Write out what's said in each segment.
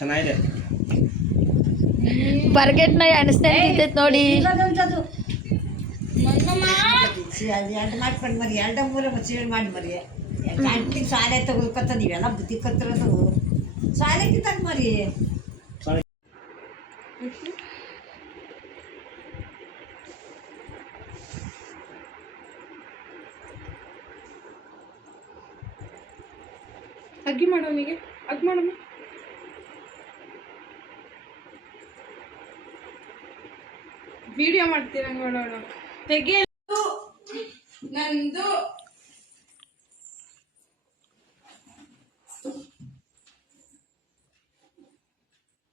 ಚೆನ್ನಾಗಿದೆ. ಬರ್ಗೆಟ್ನ ಅನಿಸ್ತಾ ಇರ್ತೈತೆ ನೋಡಿ. ಎರಡು ಮಾಡ್ಕೊಂಡು ಮರಿ ಎರಡು ಮೂರ ಸೀಳು ಮಾಡಿ ಮರಿ ಗಂಟಿಗೆ ಶಾಲೆ ತಗೋಕತ್ತ ನೀವೆಲ್ಲ ಬುದ್ಧಿ ಕತ್ತಿರೋದು ಶಾಲೆಗೆ ತಂದು ಮರಿ ಅಗ್ಗಿ ಮಾಡೋನಿಗೆ ಅಗ್ ಮಾಡಮ್ಮ. ವಿಡಿಯೋ ಮಾಡ್ತೀರ ನೋಡೋಣ. ತೆಗೆ ನಂದು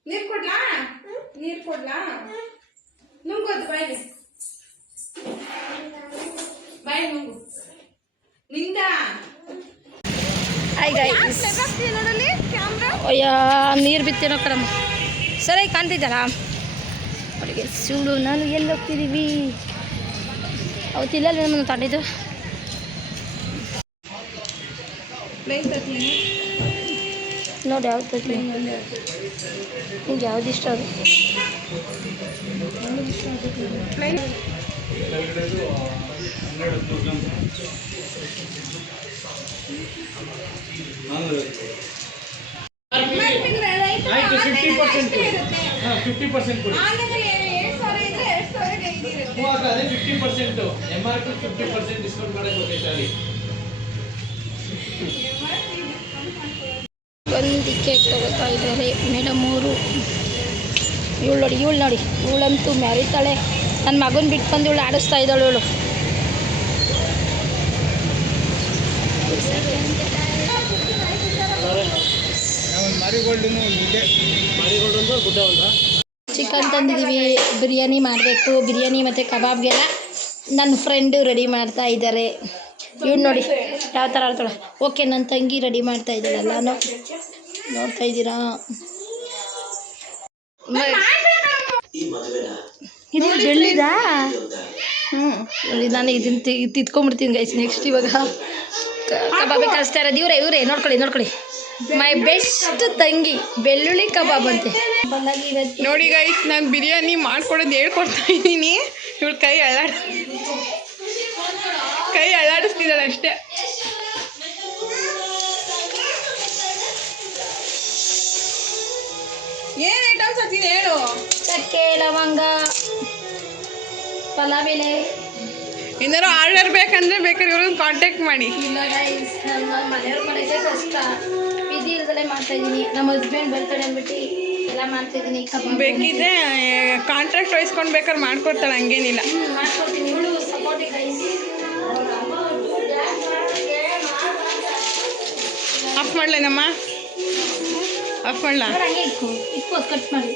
ನೀರ್ ಕೊಡ್ಲಾ ನುಂಗೋದು ಬಾಯಿಗೆ ಬಾಯಿ ನುಂಗು ನಿಂದ. ಹಾಯ್ ಗೈಸ್, ಅಯ್ಯ ನೀರು ಬಿತ್ತೇನೋ ಕಡಮ್ಮ ಸರಿಯಾಗಿ ಕಾಣ್ತಿದ್ದಲ್ಲ ಅವಳಿಗೆ ಸುಳ್ಳು. ನಾನು ಎಲ್ಲಿ ಹೋಗ್ತಿದ್ದೀವಿ ಅವತ್ತಿಲ್ಲ ನಮ್ಮನ್ನು ತಂದಿದ್ದು ನೋಡಿ ಯಾವ್ದು ತಗ್ಲಿ ನಿಂಗೆ ಯಾವ್ದು ಇಷ್ಟ ಅದು ಆಯ್ತು 50% ಕೊಡಿ. 50% ಕೊಡಿ. ಅದೇ 50% MRP 50% ಡಿಸ್ಕೌಂಟ್ ಮಾಡಕ್ಕೆ ಹೋಗೈತೆ ಅಲ್ಲಿ. ಒಂದು ಕೇಕ್ ತಗೋತಾ ಇದ್ದಾರೆ ಮೇಡಮ್ ಅವರು. ಇವಳು ನೋಡಿ ಇವಳಂತೂ ಮ್ಯಾರಿತಾಳೆ. ನನ್ನ ಮಗನ ಬಿಟ್ಟು ಬಂದು ಇವಳು ಆಡಿಸ್ತಾ ಇದ್ದಾಳು. ಇವಳು ಚಿಕನ್ ತಂದಿದ್ದೀವಿ. ಬಿರಿಯಾನಿ ಮಾಡಬೇಕು. ಬಿರಿಯಾನಿ ಮತ್ತು ಕಬಾಬ್ಗೆಲ್ಲ ನನ್ನ ಫ್ರೆಂಡು ರೆಡಿ ಮಾಡ್ತಾ ಇದ್ದಾರೆ. ಇವ್ನು ನೋಡಿ ಯಾವ ಥರ ಆಡ್ತಾಳೆ. ಓಕೆ, ನನ್ನ ತಂಗಿ ರೆಡಿ ಮಾಡ್ತಾ ಇದ್ದಾಳೆ. ನಾನು ನೋಡ್ತಾ ಇದ್ದೀರಾ. ಇದು ಬೆಳ್ಳಿದಾ? ನಾನು ಇದನ್ನು ತಿತ್ಕೊಂಡ್ಬಿಡ್ತೀನಿ ಗೈಸ್. ನೆಕ್ಸ್ಟ್ ಇವಾಗ ಕಬಾಬಿ ಕಳಿಸ್ತಾ ಇರೋದು ಇವರೇ ನೋಡ್ಕೊಳ್ಳಿ. ಮೈ ಬೆಸ್ಟ್ ತಂಗಿ ಬೆಳ್ಳುಳ್ಳಿ ಕಬಾಬ್ ಅಂತೆ. ನೋಡಿ ಗೈಸ್, ನಾನು ಬಿರಿಯಾನಿ ಮಾಡ್ಕೊಡೋದು ಹೇಳ್ಕೊಡ್ತಾ ಇದ್ದೀನಿ. ಇವಳು ಕೈ ಅಳ್ಳಾಡಿಸ್ತಿದ್ದಾಳೆ ಅಷ್ಟೇ. ಏನು ಐಟಮ್ಸ್ ಹಚ್ಚಿದೆ ಹೇಳು. ಚಕ್ಕೆ, ಲವಂಗ, ಪಲಾವ್ ಎಲೆ. ಏನಾರು ಆರ್ಡರ್ ಬೇಕಂದ್ರೆ ಬೇಕಾದ್ರೆ ಇವ್ರನ್ನ ಕಾಂಟ್ಯಾಕ್ಟ್ ಮಾಡಿ. ಇಲ್ಲ ಗೈಸ್, ನಮ್ಮ ಮನೆಯವ್ರ ಮನೆಗೆ ಕಷ್ಟ. ಬಿಸಿ ಇಲ್ದಲೇ ಮಾಡ್ತಾಯಿದ್ದೀನಿ. ನಮ್ಮ ಹಸ್ಬೆಂಡ್ ಬರ್ತಾಳೆ ಅಂದ್ಬಿಟ್ಟು ಎಲ್ಲ ಮಾಡ್ತಾಯಿದ್ದೀನಿ. ಬೇಕಿದ್ರೆ ಕಾಂಟ್ರಾಕ್ಟ್ ವಹಿಸ್ಕೊಂಡು ಬೇಕಾದ್ರೆ ಮಾಡ್ಕೊಡ್ತಾಳೆ, ಹಂಗೇನಿಲ್ಲ. ಮಾಡ್ಕೊಡ್ತೀನಿ. ಇವಳು ಸಪೋರ್ಟಿವ್ ಗೈಸ್. ಆಫ್ ಮಾಡ್ಲೇನಮ್ಮ? ಆಫ್ ಮಾಡ್ಲಾ? ಹಂಗೆ ಇಟ್ಕೋ ಕಟ್ ಮಾಡಿ.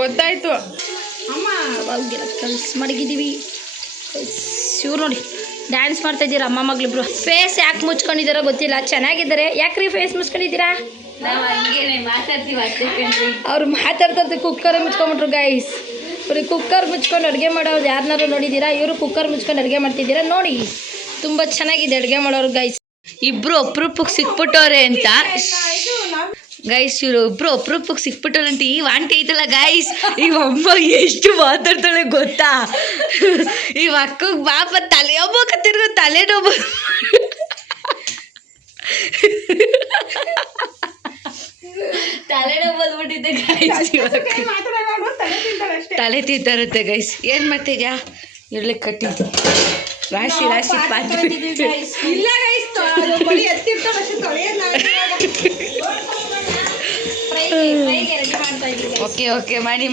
ಗೊತ್ತಾಯ್ತು ಅಮ್ಮ. ಅವಾಗೆಲ್ಲ ಕಲ್ಸಿ ಮಡಗಿದ್ದೀವಿ. ಇವ್ರು ನೋಡಿ ಡ್ಯಾನ್ಸ್ ಮಾಡ್ತಾ ಇದ್ದೀರಾ ಅಮ್ಮ ಮಗಳಿಬ್ರು. ಫೇಸ್ ಯಾಕೆ ಮುಚ್ಕೊಂಡಿದ್ದಾರೋ ಗೊತ್ತಿಲ್ಲ. ಚೆನ್ನಾಗಿದ್ದಾರೆ. ಯಾಕ್ರಿ ಫೇಸ್ ಮುಚ್ಕೊಂಡಿದ್ದೀರಾ? ಅವ್ರು ಮಾತಾಡ್ತಾರೆ. ಕುಕ್ಕರ್ ಮುಚ್ಕೊಂಡ್ಬಿಟ್ರು ಗೈಸ್. ಅವ್ರಿಗೆ ಕುಕ್ಕರ್ ಮುಚ್ಕೊಂಡು ಅಡುಗೆ ಮಾಡೋದು ಯಾರನ್ನಾರು ನೋಡಿದ್ದೀರಾ? ಇವರು ಕುಕ್ಕರ್ ಮುಚ್ಕೊಂಡು ಅಡುಗೆ ಮಾಡ್ತಿದ್ದೀರಾ ನೋಡಿ. ತುಂಬ ಚೆನ್ನಾಗಿದೆ ಅಡುಗೆ ಮಾಡೋರು ಗೈಸ್. ಇಬ್ರು ಅಪರೂಪಕ್ಕೆ ಸಿಕ್ಬಿಟ್ಟವ್ರೆ ಅಂತ ಗೈಸ್. ಇವರು ಇಬ್ರು ಅಪರೂಪಕ್ಕೆ ಸಿಕ್ಬಿಟ್ಟವ್ರೆ ಅಂತ. ಈ ಆಂಟಿ ಐತಲ್ಲ ಗೈಸ್, ಈ ಅಮ್ಮ ಎಷ್ಟು ಮಾತಾಡ್ತಾಳೆ ಗೊತ್ತಾ? ಈ ಅಕ್ಕಗೆ ಪಾಪ ತಲೆಯೊಬ್ಬ ತಿರ್ಗೋ ತಲೆನೋವು. ತಲೆನೋವು ಬಂದ್ಬಿಟ್ಟಿದೆ ಗೈಸ್. ತಲೆ ತಿಂತಾರತ್ತೆ ಗೈಸ್. ಏನು ಮಾಡ್ತಿದ್ಯಾ? ಇರ್ಲಿ ಕಟ್ಟಿದ್ದು ರಾಶಿ ಪಾತ್ರೆ. ಇಲ್ಲ ಗೈಸ್, ಓಕೆ ಮಾಡಿ.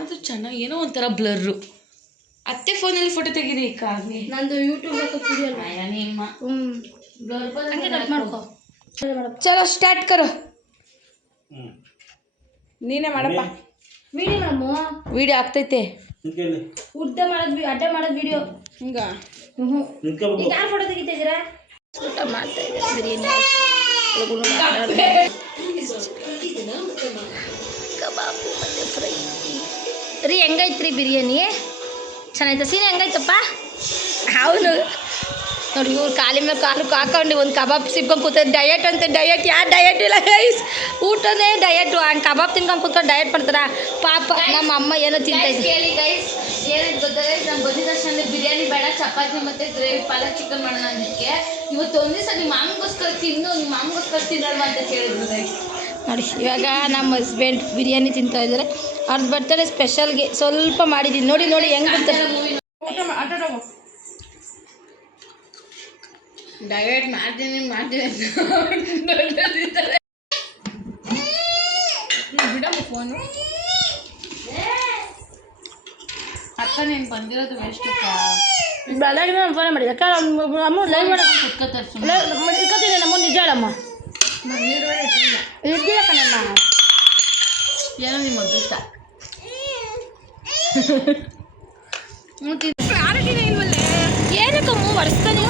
ಅದು ಚೆನ್ನಾಗಿ ಏನೋ ಒಂಥರ ಬ್ಲರ್ರು. ಅತ್ತೆ ಫೋನಲ್ಲಿ ಫೋಟೋ ತೆಗೀರಿ ಕಾಗೆ. ನಂದು ಯೂಟ್ಯೂಬ್ ನಿಮ್ಮ ಹಂಗೆ ಕಟ್ ಮಾಡ್ಕೊ. ಚಲೋ ಸ್ಟಾರ್ಟ್ ಕರೋ. ನೀನೇ ಮಾಡಪ್ಪ ವಿಡಿಯೋ ಮಾಡಮ್ಮ. ವಿಡಿಯೋ ಆಗ್ತೈತೆ. ಉದ್ದ ಮಾಡೋದು ಅಡ್ಡ ಮಾಡೋದು ವಿಡಿಯೋ ಹಿಂಗ. ಯಾರು ಫೋಟೋ ತೆಗಿತಿದ್ದೀರಾ? ಊಟ ಮಾಡ್ತಾ ಇದ್ದಾರೆ. ಬಿರಿಯಾನಿ ಕಬಾಬು ಮತ್ತು ಫ್ರೈ. ಹೆಂಗೈತ್ರಿ ಬಿರಿಯಾನಿ? ಚೆನ್ನಾಯ್ತಾ? ಸೀನೆ ಹೆಂಗಾಯ್ತಪ್ಪ? ಅವನು ನೋಡಿ ಇವ್ರು ಕಾಲಿ ಮೇಲೆ ಕಾಲು ಹಾಕೊಂಡು ಒಂದು ಕಬಾಬ್ ಸಿಕ್ಕೊಂಡು ಕೂತಾರೆ. ಡಯಟ್ ಅಂತ ಡಯಟ್ ಯಾರು ಡಯಟ್ ಇಲ್ಲ ಗೈಸ್, ಊಟನೇ ಡಯಟು. ಹಂಗೆ ಕಬಾಬ್ ತಿನ್ಕೊಂಡು ಕೂತ್ಕೊಂಡು ಡಯಟ್ ಮಾಡ್ತಾರ. ಪಾಪ ನಮ್ಮ ಅಮ್ಮ ಏನೋ ತಿಂತಾಯಿದ್ರು. ಕೇಳಿ ಗೈಸ್, ಏನಿದೆ ಗೊತ್ತಾ ಗೈಸ್, ನಾನು ಬಂದಿದ್ದ ತಕ್ಷಣ ಬಿರಿಯಾನಿ ಬೇಡ, ಚಪಾತಿ ಮತ್ತು ಗ್ರೇವಿ ಪಾಲಕ್ ಚಿಕನ್ ಮಾಡೋಣ ಅದಕ್ಕೆ. ಇವತ್ತು ಒಂದು ದಿವಸ ನಿಮ್ಮ ಮಾಮಗೋಸ್ಕರ ತಿನ್ನಲ್ವಾ ಅಂತ ಕೇಳಿದ್ರು ಗೈಸ್. ನೋಡಿ ಇವಾಗ ನಮ್ಮ ಹಸ್ಬೆಂಡ್ ಬಿರಿಯಾನಿ ತಿಂತಾ ಇದ್ದಾರೆ. ಅವ್ರ ಬರ್ತಡೇ ಸ್ಪೆಷಲ್ಗೆ ಸ್ವಲ್ಪ ಮಾಡಿದ್ದೀನಿ. ನೋಡಿ ನೋಡಿ ಹೆಂಗೆ ಬರ್ತಾರೆ. ಡಯಟ್ ಮಾಡ್ತೀನಿ ಬಿಡಮ್ಮ ಫೋನು. ಅಕ್ಕ ನೀನು ಬಂದಿರೋದು ವೇಸ್ಟಪ್ಪ. ಬೆಳಗ್ಗೆ ನಾನು ಫೋನ್ ಮಾಡಿದೆ ಅಕ್ಕ, ಅಮ್ಮ ಲೈವ್ ಮಾಡ ಇಟ್ಕೊತೀನಿ ನಮ್ಮ ನಿಜ ಹೇಳಮ್ಮ. ಇದ್ದಿಲ್ಲ ಕಣಮ್ಮ, ಏನೋ ನಿಮ್ಮ ಅದೃಷ್ಟ. ಏನಕ್ಕಮ್ಮ ಒರೆಸ್ತಾನೆ